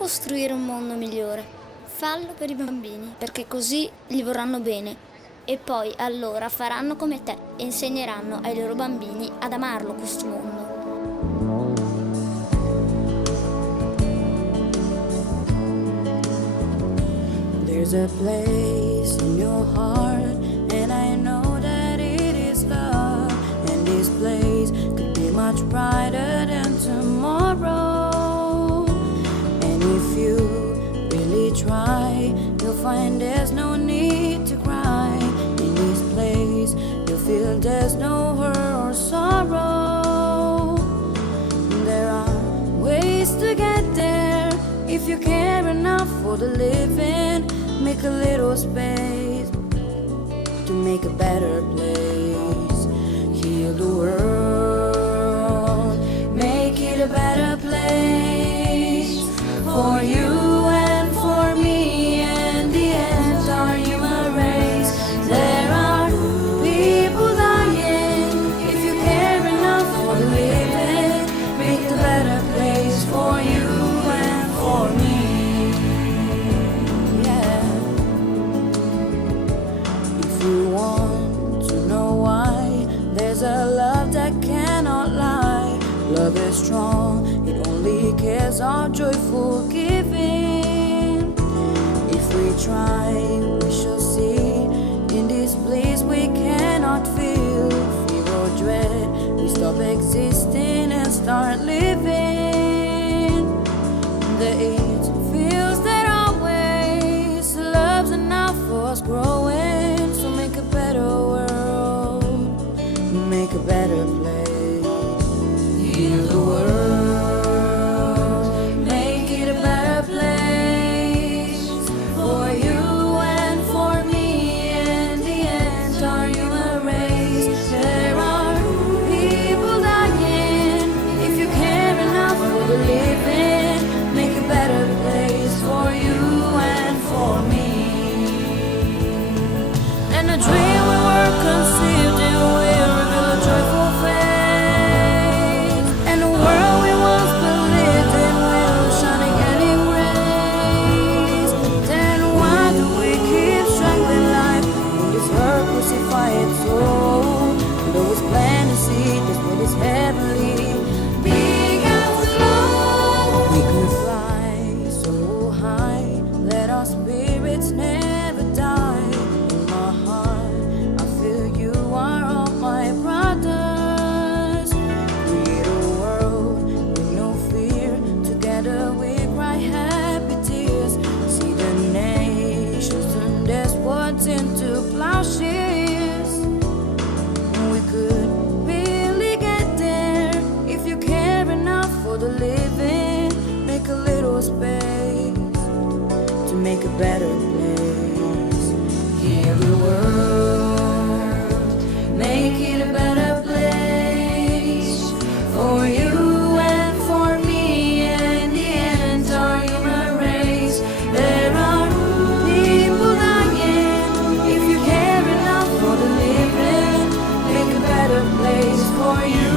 costruire un mondo migliore. Fallo per i bambini, perché così gli vorranno bene. E poi allora faranno come te e insegneranno ai loro bambini ad amarlo questo mondo. There's a place in your heart, and I know that it is love. And this place could be much brighter than tomorrow. And if you really try, you'll find there's no need to cry. In this place, you'll feel there's no hurt or sorrow. There are ways to get there if you care enough for the living. Make a little space to make a better place. Heal the world, make it a better place for you and for me and the entire human race. There are people dying. If you care enough for the living, make a better place for you and for me. If you want to know why, there's a love that cannot lie. Love is strong, it only cares our joyful giving. If we try, we shall see. In this place we cannot feel fear or dread. We stop existing and start living. The it feels that always love's enough for us growing. So make a better world, make a better place. Heal the world, make it a better place for you and for me and the entire human race. There are people dying. If you care enough for the living, make a better place for you and for me. And a dream we were conceived in will reveal a joyful face. And the world we once believed in will shine again in grace. Then why do we keep strangling life in this hurt crucified soul? Though it's plain to see this world is heavenly, big and slow. We could fly so high, let our spirits never die. In my heart, I feel you are all my brothers. Create a world with no fear. Together we cry happy tears. See the nations turn despots into plowshares. We could really get there if you care enough for the living. Make a little space to make a better place. Heal the world, make it a better place for you and for me and the entire human race. There are people dying. If you care enough for the living, make a better place for you